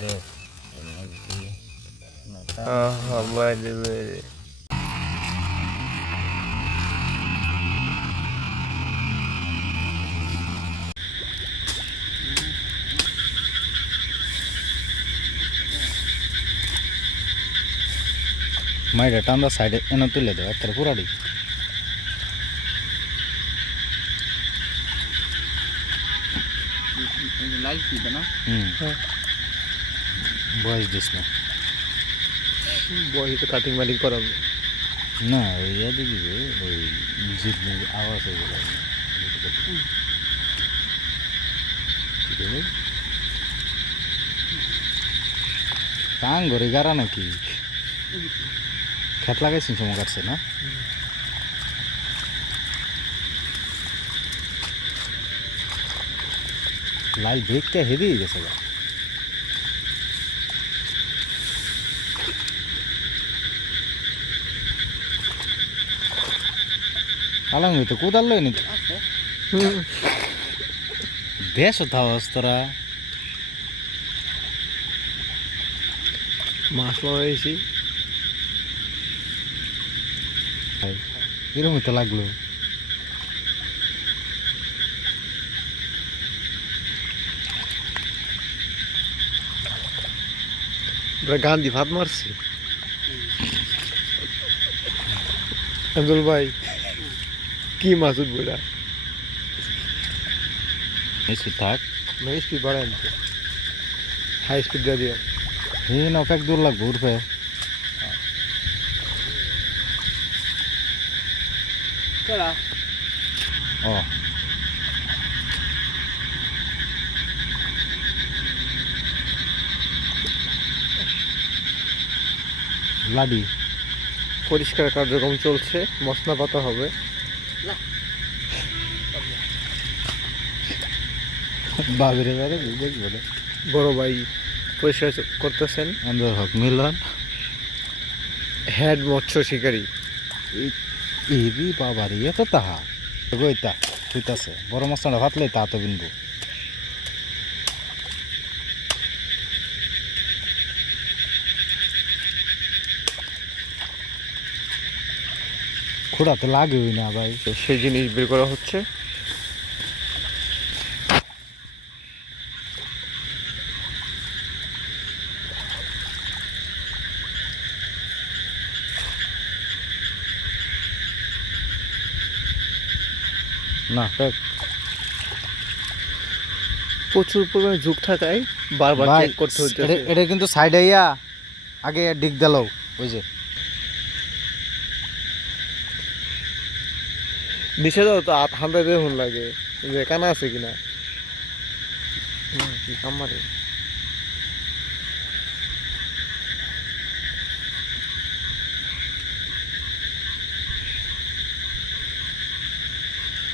দে বড়াই দেবে। মাইরে টান্দা সাইডে এনে তুলে দেবো একটা পুরাড়ি বয়স দিস না বই তো কাটিং মাটিং করাবো না ওই ইয়াদি দিবে ওই জিপনি আওয়াজ হয়ে গেল কাং ঘরে গারা নাকি খেত লাগাইছেন সময় কাটছে না লাল ব্রেকটা হেভি গেছে গা কালাম তো কোদাল লই নি বেশ থাকস তোরা মাছ মারাইছি এরকম তো লাগলো গান্ধী ভাত মারছি আব্দুল ভাই কি মাছ উঠবো এটা থাক স্পিড বাড়ায় হাই স্পিড দিয়ে দিয়ে এই না এক দূর লাগবে উঠবে ও লাডি পরিষ্কার কার্যক্রম চলছে মশলা পাতা হবে বাবিরে বারে দেখবো রে বড় ভাই পরিষ্কার করতেছেন আন্দর হক মিলন হেড মৎস্য শিকারী ইবি বাবারে এত তাহা গইতা হইতাছে বড় মশলাটা ভাতলে তা তো বিনবো খোড়া তো লাগেই না ভাই সেই জিনিস বের করা হচ্ছে না প্রচুর পরিমাণে ঝুঁক থাকায় বারবার চেক করতে হচ্ছে এটা কিন্তু সাইডে ইয়া আগে ডিগ দিলো ওই যে নিচে যাও তো হান্ডা দিয়ে হুন লাগে যে কানা আছে কিনা কি কামারে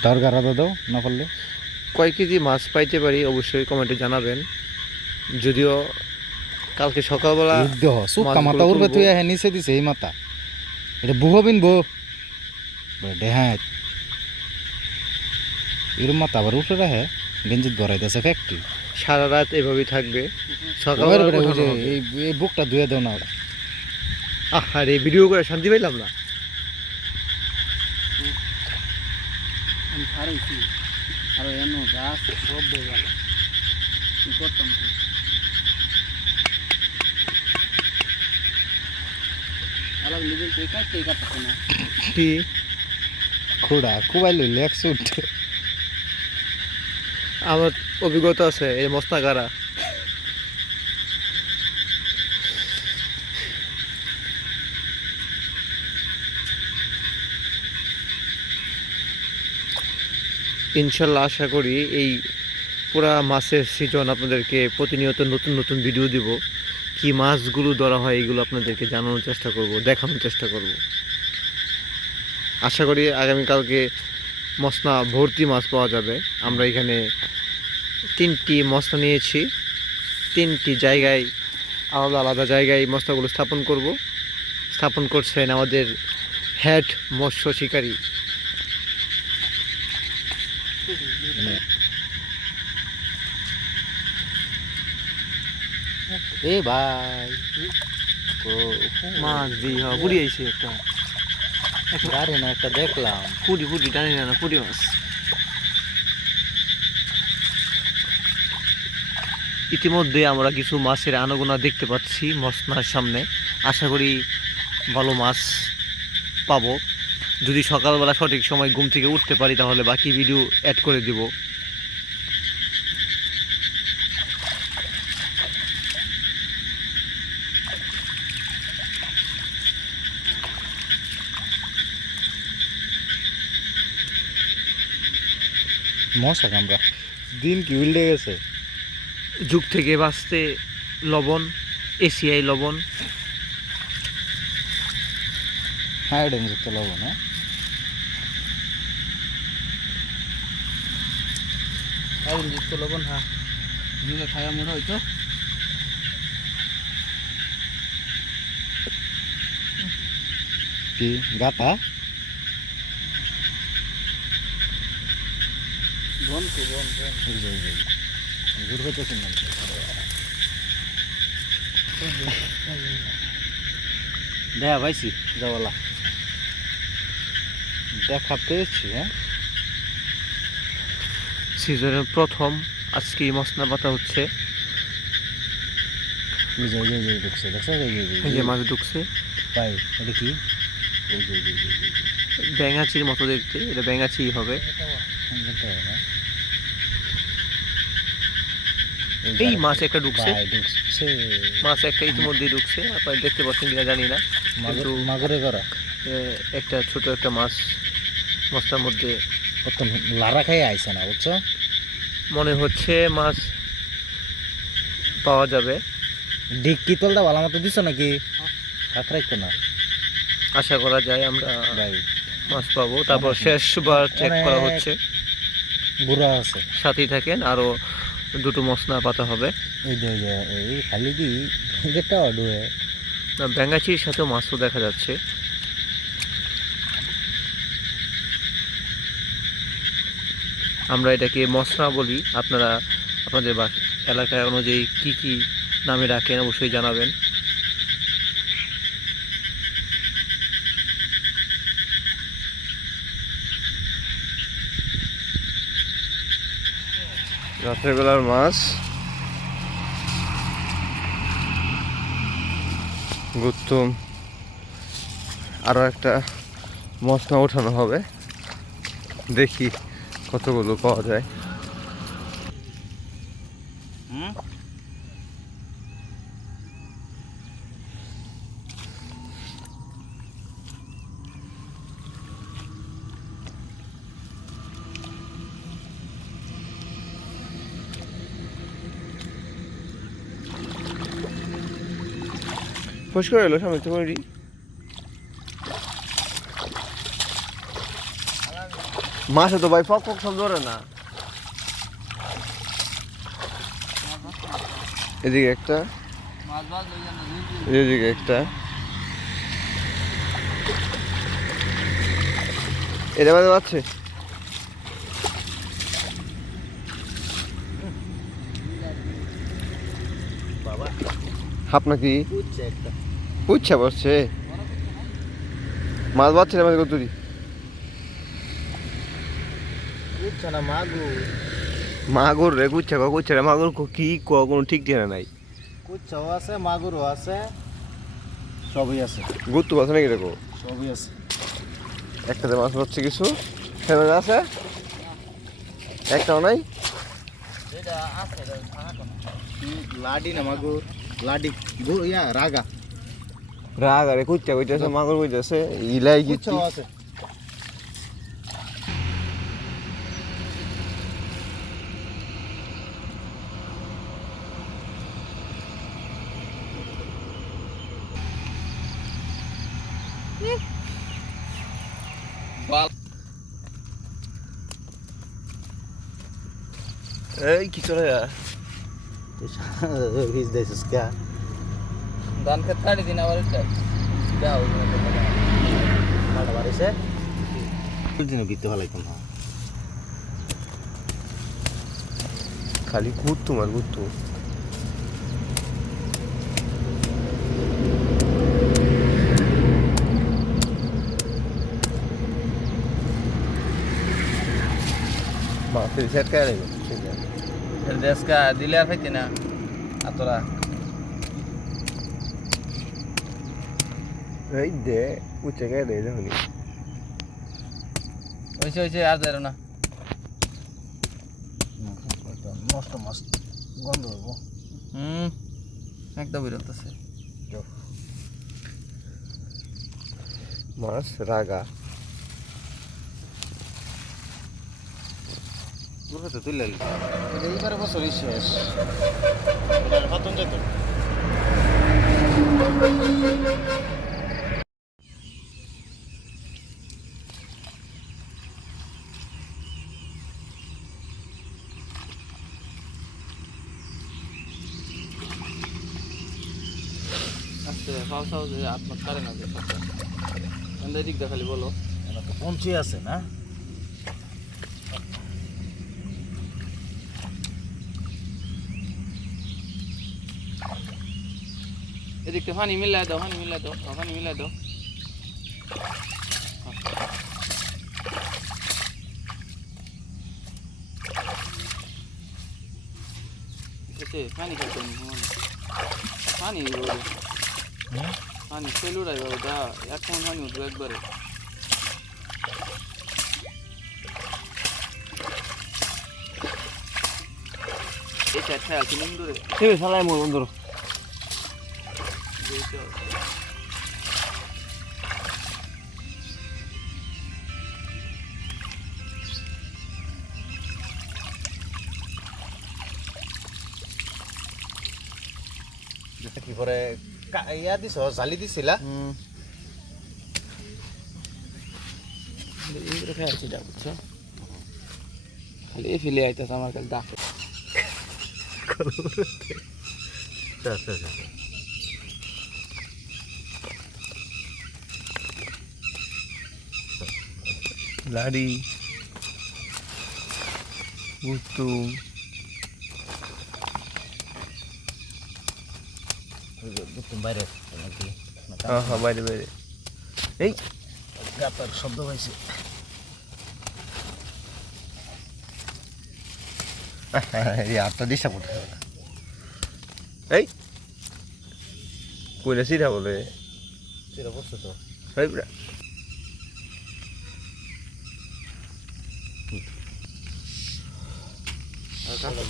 তার গাড়া দাও না পারলে কয় কেজি মাছ পাইতে পারি অবশ্যই কমেন্টে জানাবেন যদিও কালকে সকালবেলা দেহ সুক্কা মাথা উড়বে তুই হ্যাঁ নিচে দিছে এই মাথা এটা বুহবিন বো হ্যাঁ এরম মাথা আবার উঠে রাখে গেঞ্জিত ভরাইতেছে ফ্যাক্টরি সারা রাত এভাবেই থাকবে সকালবেলা এই বুকটা ধুয়ে দাও না ওরা আর এই ভিডিও করে শান্তি পাইলাম না আর এনো গাছ সব দিয়ে গেল কি করতাম আলাদা নিজের কাটতে কাটতে না কি খোড়া কুবাইল লেক্সুট আমার অভিজ্ঞতা আছে এই মস্তা গাড়া ইনশাল্লাহ আশা করি এই পুরা মাছের সিজন আপনাদেরকে প্রতিনিয়ত নতুন নতুন ভিডিও দিব কি মাছগুলো ধরা হয় এগুলো আপনাদেরকে জানানোর চেষ্টা করব দেখানোর চেষ্টা করব আশা করি আগামীকালকে মসনা ভর্তি মাছ পাওয়া যাবে আমরা এখানে 3টি মসনা নিয়েছি 3টি জায়গায় আলাদা আলাদা জায়গায় মসনাগুলো স্থাপন করছেন আমাদের হেড মৎস্য শিকারী এ ভাই মাছ দিই হ্যাঁ পুরি আইছে একটা গাড়ি না একটা দেখলাম। পুরি পুরি টানি না পুরি মাছ। ইতিমধ্যে আমরা কিছু মাছের আনাগোনা দেখতে পাচ্ছি মসনার সামনে। আশা করি ভালো মাছ পাবো। যদি সকালবেলা সঠিক সময় ঘুম থেকে উঠতে পারি তাহলে বাকি ভিডিও অ্যাড করে দিব। মশা কামড়া দিন কি উল্টে গেছে। যুগ থেকে বাঁচতে লবণ, এশিয়াই লবণ। হাইডেন যুক্ত লবণ। হ্যাঁ আইন যুক্ত লবণ হ্যাঁ যুগে খাওয়া মনে হইতো। কি গাতা বন তো বন ঘুর হইতেছে না। দেখা পাইছি যাওয়ালা দেখা পেয়েছি। হ্যাঁ সিজনের প্রথম আজকে মসনা পাতা হচ্ছে। এই যে ঢুকছে দেখছো এই যে মাছ ঢুকছে পাই এটা কি ব্যাঙাচির মতো দেখতে, এটা ব্যাঙাচি হবে। এই মাছ একটা ঢুকছে, ঢুকছে মাছ একটা ইতিমধ্যেই ঢুকছে। আপনারা দেখতে পাচ্ছেন কিনা জানি না, কিন্তু মাগুরে করা একটা ছোট একটা মাছ মশলার মধ্যে কত লারা খাইয়ে আইছে না বুঝছো। মনে হচ্ছে মাছ পাওয়া যাবে। ডিক কি তোলটা ভালো মতো দিছো নাকি কাকরাই তো না। আশা করা যায় আমরা ভাই মাছ পাবো। তারপর শেষবার চেক করা হচ্ছে। বুড়া আছে সাথেই থাকেন, আরো দুটো মশলা পাতা হবে। এই যে এই খালি দি গেটটা অডুয়ে ব্যাঙাচির সাথেও মাছও দেখা যাচ্ছে। আমরা এটাকে মশলা বলি, আপনারা আপনাদের এলাকায় অনুযায়ী কি কি নামে রাখেন অবশ্যই জানাবেন। রাতের বেলার মাছ গুত্তুম, আরো একটা মশলা ওঠানো হবে, দেখি কতগুলো পাওয়া যায়। ফস করে এলো সামনে তোমার মাছে তো ভাই ফক ফক সব ধরে না। এদিকে একটা, মাছ বাজ ওই জন্য এদিকে একটা, এটা মাঝে পাচ্ছে। বাবা হাপ নাকি বুঝছে একটা পুচ্ছা পড়ছে, মাছ বাচ্ছে না মাঝে কতুরি বুঝছে না মাগু মাগুর রে কুচ্ছা কুচ্ছা রে মাগুর কি কোনো ঠিক ঠিকানা নাই। কুচ্ছাও আছে মাগুরও আছে সবই আছে। গুত্তু আছে নাকি দেখো, সবই আছে। একটাতে মাছ পাচ্ছে কিছু, ফেলে আছে একটাও নাই। যেটা আছে এটা ভাঙা তো না। লাডি না মাগুর লাডি ইয়া রাগা রাগ আরে কুচ্ছা কইতেছে মাগুর কইতেছে ইলাই গিচ্ছি। কুচ্ছাও আছে। এই কি চলে যা He's this is guy. ধান খেত কাটি দিন আবার ওইটাই দাও Mana barise? Dino bitte halaikum ha. খালি গুত্তু মার গুত্তু। সেট করে দেবো ঠিক আছে দেশকা দিলে আর পাইতে না আতরা এই দে উচ্চে করে দে দেখুন হইছে হইছে আর দেরো না মস্ত মস্ত গন্ধ হবো একদম বিরক্তছে মাছ রাগা পুরো তো তুলে এইবারে বছরই শেষ এবার ভাতন যেত আস্তে খাওয়া খাওয়া যে আপনার কারে না যে দিক দেখালি বলো তো পঞ্চি আছে না এদিকটা পানি মিলাই দাও পানি মিলাই দাও পানি মিলাই দাও পানি খেতে পানি পানি সেলুরাই ওটা এখন পানি উঠবে একবারে এই চারটা আছে নিন্দুরে ঠিক আছে সালাই মোর বন্ধুর কি করে ইয়া দিছ জালি দিছিলা ইন্দুরে খেয়েছি যা বুঝছো খালি এই ফিলে আইতেছে আমার কাছে ডাকে লাড়ি গুতু বাইরে নাকি হ্যাঁ বাইরে বাইরে এই গাতার শব্দ হয়েছে এই আটটা দিশা পড়তে এই কইলে সিধা বলে সেটা বলছো তো এই বুড়া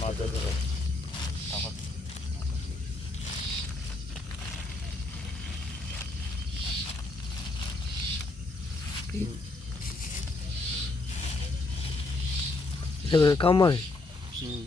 মাছ ধরো কাম মারে হুম